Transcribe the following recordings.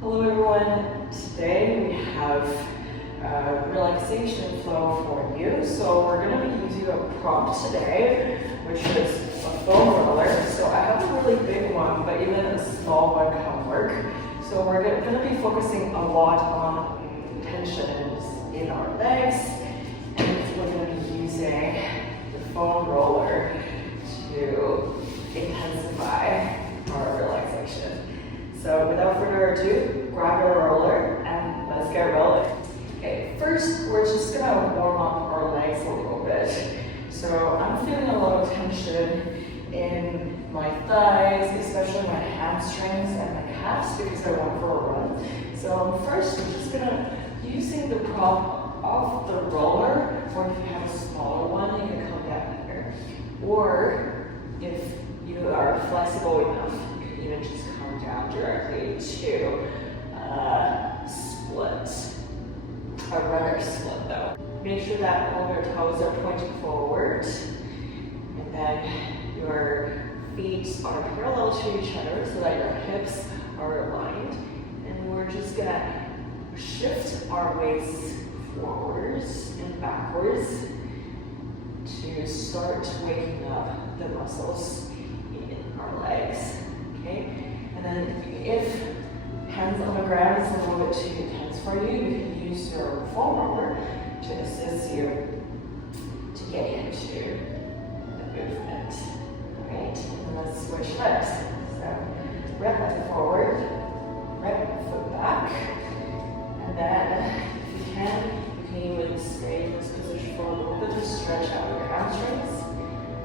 Hello everyone, today we have a relaxation flow for you. So we're going to be using a prompt today, which is a foam roller. So I have a really big one, but even a small one can work. So we're going to be focusing a lot on tensions in our legs, and we're going to be using the foam roller to intensify our relaxation. So without further ado, grab your roller and let's get rolling. Okay, first we're just gonna warm up our legs a little bit. So I'm feeling a lot of tension in my thighs, especially my hamstrings and my calves because I went for a run. So first we're just gonna, using the prop of the roller, or if you have a smaller one, you can come down here. Or if you are flexible enough, you can even just come down directly to split, a runner split though. Make sure that all your toes are pointing forward, and then your feet are parallel to each other so that your hips are aligned. And we're just gonna shift our weights forwards and backwards to start waking up the muscles in our legs, okay? And then if hands on the ground is a little bit too intense for you, you can use your foam roller to assist you to get into the movement, all right? And let's switch legs. So right leg forward, right foot back, and then if you can even stay in this position for a little bit to stretch out your hamstrings.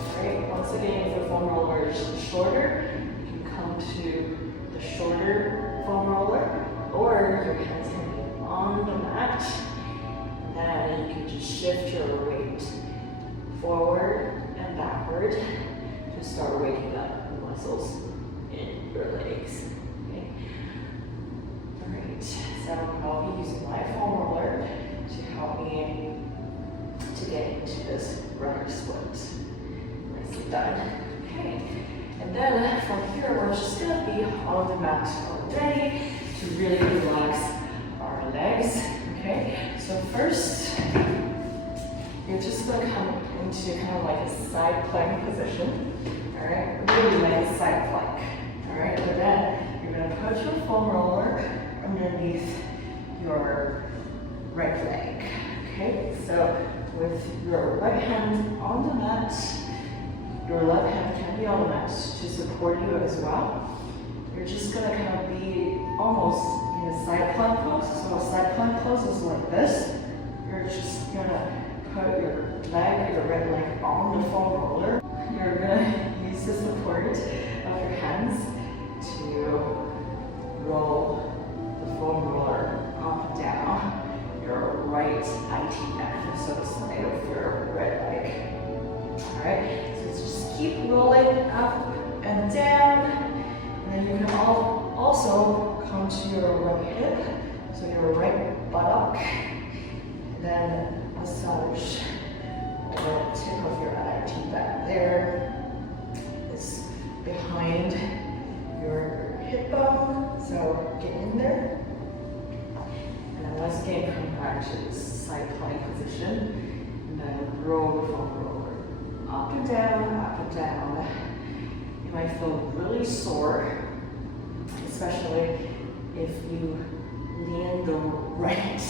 All right, once again, if the foam roller is shorter, you can come to the shorter foam roller, or your hands can be on the mat, and then you can just shift your weight forward and backward to start waking up the muscles in your legs. Okay. All right, so I'll be using my foam roller to help me to get into this runner split. Nicely done. Okay. And then from here, we're just gonna be on the mat all day to really relax our legs. Okay. So first, you're just gonna come into kind of like a side plank position. All right. Really nice side plank. All right. And then you're gonna put your foam roller underneath your right leg. Okay. So with your right hand on the mat, your left hand can be on the mat to support you as well. You're just gonna kind of be almost in a side plank pose. So a side plank pose is like this. You're just gonna put your leg, your right leg on the foam roller. You're gonna use the support of your hands to roll the foam roller up and down your right IT band, so the side of your right leg. All right. Just keep rolling up and down, and then you can also come to your right hip, so your right buttock, and then massage the tip of your IT band there. It's behind your hip bone, so get in there. And then once again, come back to this side plank position, and then roll the foam roller. Up and down, up and down. You might feel really sore, especially if you lean the right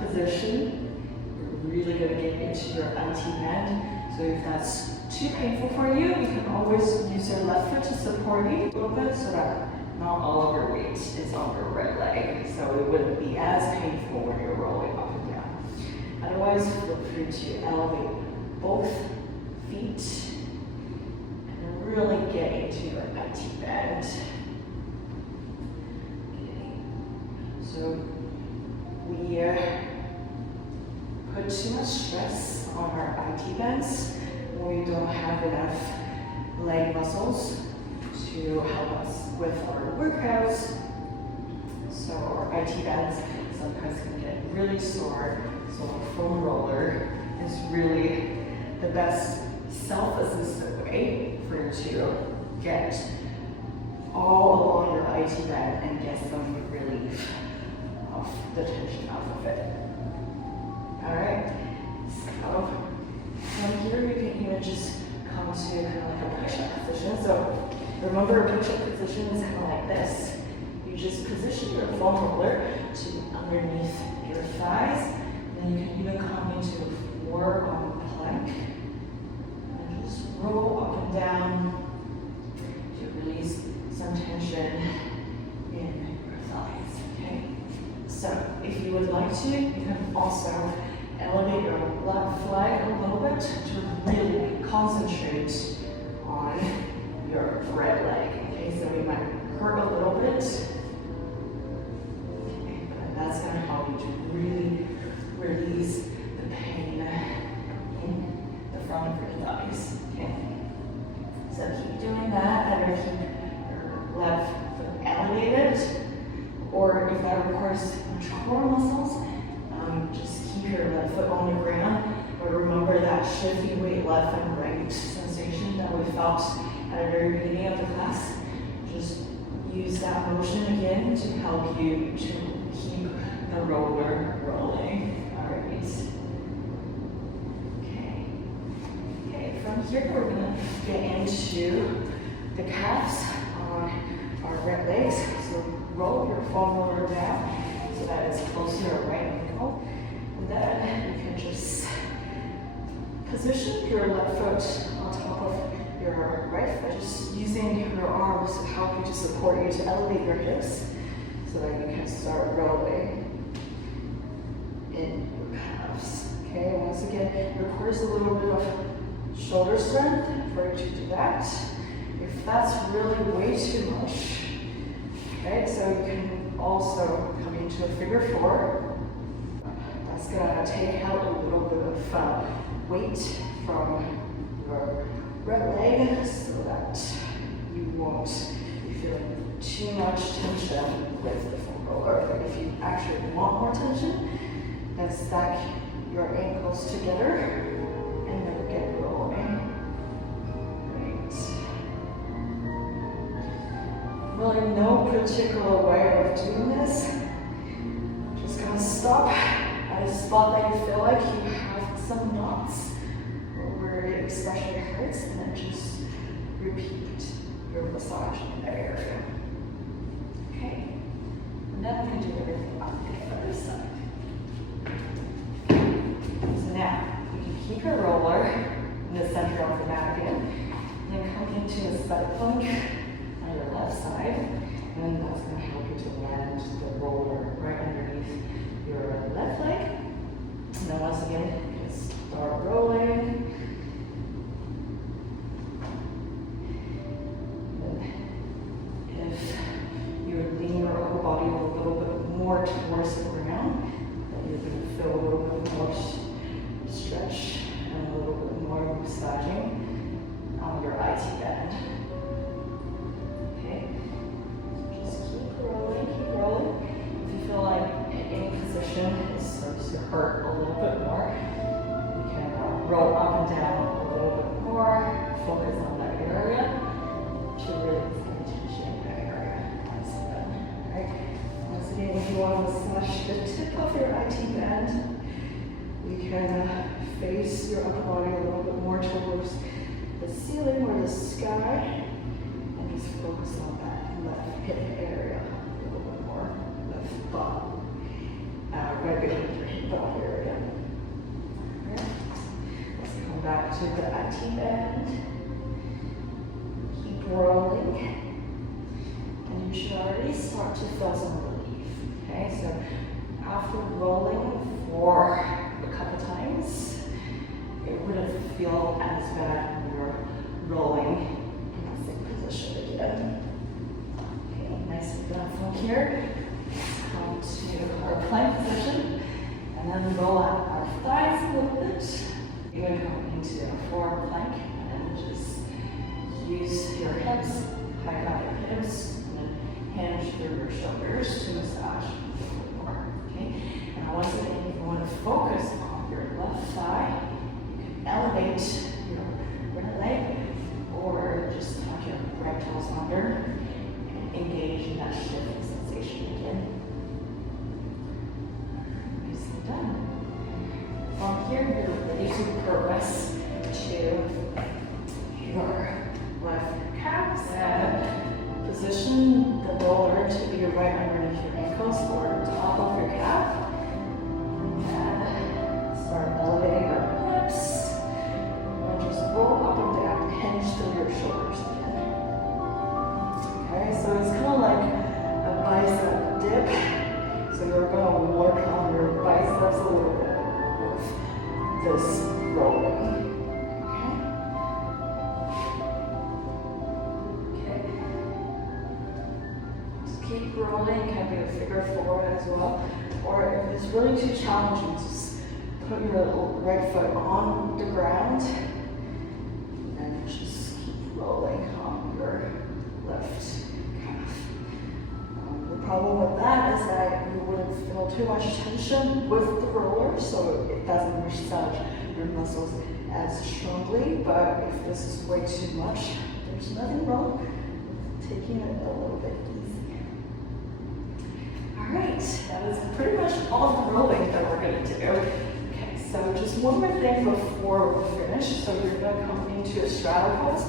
position. You're really going to get into your IT band. So if that's too painful for you, you can always use your left foot to support you a little bit so that not all of your weight is on your right leg. So it wouldn't be as painful when you're rolling up and down. Otherwise, feel free to elevate both feet and really get into your IT band. Okay. So we put too much stress on our IT bands when we don't have enough leg muscles to help us with our workouts. So our IT bands sometimes can get really sore. So a foam roller is really the best self-assisted way for you to get all along your IT band and get some relief. the tension off of it. Alright, so from here you can even just come to kind of like a push-up position. So remember, a push-up position is kind of like this. You just position your foam roller to underneath your thighs, and then you can even come into a forearm plank and just roll up and down to release some tension in your thighs. Okay. So if you would like to, you can also elevate your left leg a little bit to really concentrate on your right leg. Okay, so we might hurt a little bit. Okay, but that's going to help you to really release the pain in the front of your thighs. Okay, so keep doing that, and keep your left foot elevated. Or if that requires core muscles, just keep your left foot on the ground. But remember that shifty weight left and right sensation that we felt at the very beginning of the class. Just use that motion again to help you to keep the roller rolling. Alright. Okay, from here we're going to get into the calves on our right legs. So roll your foam roller down so that it's close to your right ankle. And then you can just position your left foot on top of your right foot, just using your arms to help you, to support you, to elevate your hips so that you can start rolling in your calves. Okay, once again, it requires a little bit of shoulder strength for you to do that. If that's really way too much, okay, so you can also come into a figure four. That's gonna take out a little bit of weight from your right leg so that you won't be feeling too much tension with the foam roller. But if you actually want more tension, then stack your ankles together and then get rolling. Really no particular way of doing this. Just gonna stop at a spot that you feel like you have some knots or where it especially hurts, and then just repeat your massage in that area. Okay, and then we can do everything on the other side. So now you can keep your roller in the center of the mat again, and then come into a side plank on your left side, and then that's going to help you to land the roller right underneath your left leg. And then once again, you can start rolling. And if you lean your upper body a little bit more towards the ground, then you're going to feel a little bit more stretch and a little bit more massaging on your IT band. If you feel like any position is starts to hurt a little bit more, you can roll up and down a little bit more, focus on that area to really pay attention in that area. That's good. Right? Once again, if you want to massage the tip of your IT band, you can face your upper body a little bit more towards the ceiling or the sky, and just focus on that left hip area. Right behind your hip bone area. Right. Let's come back to the IT band. Keep rolling. And you should already start to feel some relief. Okay, so after rolling for a couple times, it wouldn't feel as bad when you're rolling in the same position again. Okay, nice and flat from here. Come to our plank position, and then roll out our thighs a little bit. You're going to come into a forward plank, and just use your hips, hike out your hips, and then hinge through your shoulders to massage a little more. Okay? And once again, if you want to focus on your left thigh, you can elevate your right leg, or just tuck your right toes under and engage in that shifting sensation again. you can progress to your left calves and position the roller to be right underneath your ankles or top of your calf. And start elevating your hips. And just roll up and down, hinge through your shoulders again. Okay, so it's kind of like a bicep dip. So you're going to work on your biceps a little bit with this rolling. Keep rolling, can be a figure four as well. Or if it's really too challenging, just put your right foot on the ground and just keep rolling on your left calf. The problem with that is that you wouldn't feel too much tension with the roller, so it doesn't massage your muscles as strongly. But if this is way too much, there's nothing wrong with taking it a little bit easier. Alright, that is pretty much all the rolling that we're going to do. Okay, so just one more thing before we're finished. So you're going to come into a straddle pose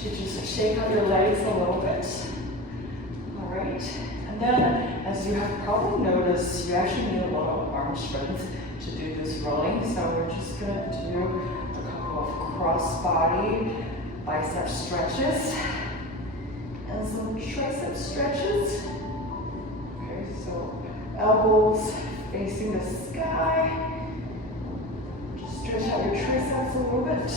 to just shake out your legs a little bit. Alright, and then as you have probably noticed, you actually need a lot of arm strength to do this rolling. So we're just going to do a couple of cross-body bicep stretches and some tricep stretches. So elbows facing the sky. Just stretch out your triceps a little bit.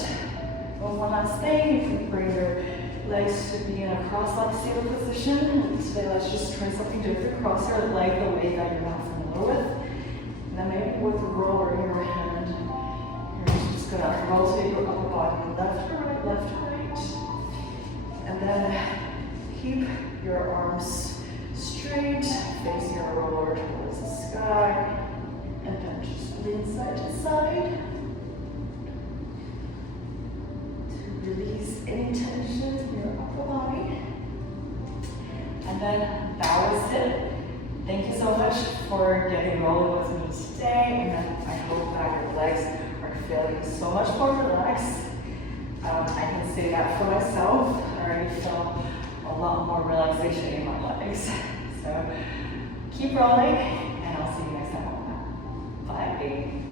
And one last thing, you can bring your legs to be in a cross-legged seated position. And today let's just try something different. Cross your leg the way that you're not familiar with. And then maybe with a roller in your hand, you're just gonna rotate your upper body left to right. And then keep your arms straight, face your roller towards the sky, and then just lean side to side to release any tension in your upper body. And then that was it. Thank you so much for getting rolling with me today, and then I hope that your legs are feeling so much more relaxed. I can say that for myself. I already feel a lot more relaxation in my legs. So keep rolling, and I'll see you next time. Bye.